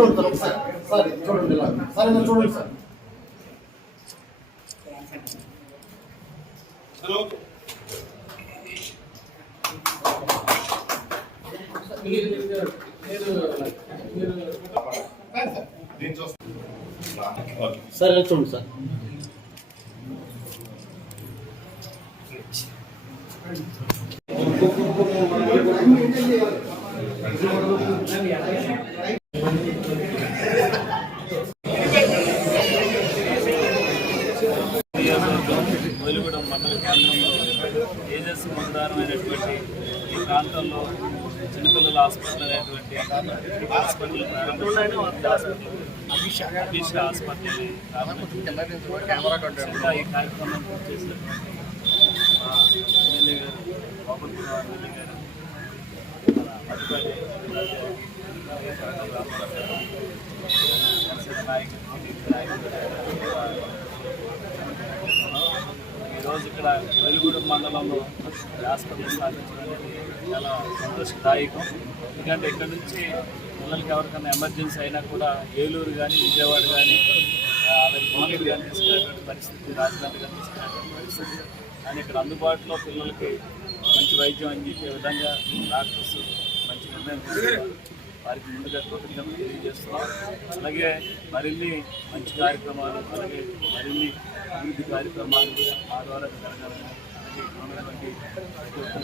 చూడండి సార్ ఒకసారి. సార్ చూడండి ఇలా. సార్ ఇలా చూడండి సార్. సార్ ఇలా చూడండి సార్ నియోజకవర్గం వెలుగుడం మండల కేంద్రంలో తేజస్సు మందారమైనటువంటి ఈ ప్రాంతంలో చిన్నపిల్లల హాస్పిటల్ అనేటువంటి హాస్పిటల్ హాస్పిటల్ అభిష హాస్పిటల్ ప్రారంభించారు. ఈ కార్యక్రమం పూర్తి చేసినటువంటి ఎమ్మెల్యే గారు పవన్ కుమార్ ఎమ్మెల్యే గారు మన అధికారి ఈరోజు ఇక్కడ వెలుగుడు మండలంలో ఈ హాస్పిటల్ స్థాపించడం అనేది చాలా సంతోషదాయకం. ఎందుకంటే ఇక్కడ నుంచి పిల్లలకి ఎవరికైనా ఎమర్జెన్సీ అయినా కూడా ఏలూరు కానీ విజయవాడ కానీ అలాగే భువనగిరి కానీ తీసుకునేటువంటి పరిస్థితి రాజధాని కానీ తీసుకునేటువంటి పరిస్థితి. కానీ ఇక్కడ అందుబాటులో పిల్లలకి మంచి వైద్యం అందించే విధంగా డాక్టర్స్ మంచి నిర్ణయం తీసుకున్నారు. వారికి ముందుగా కృతజ్ఞతలు తెలియజేస్తున్నాం. అలాగే మరిన్ని మంచి కార్యక్రమాలు అలాగే మరిన్ని అభివృద్ధి కార్యక్రమాలు ఆ ద్వారా జరగాలని అలాగే ఇక్కడ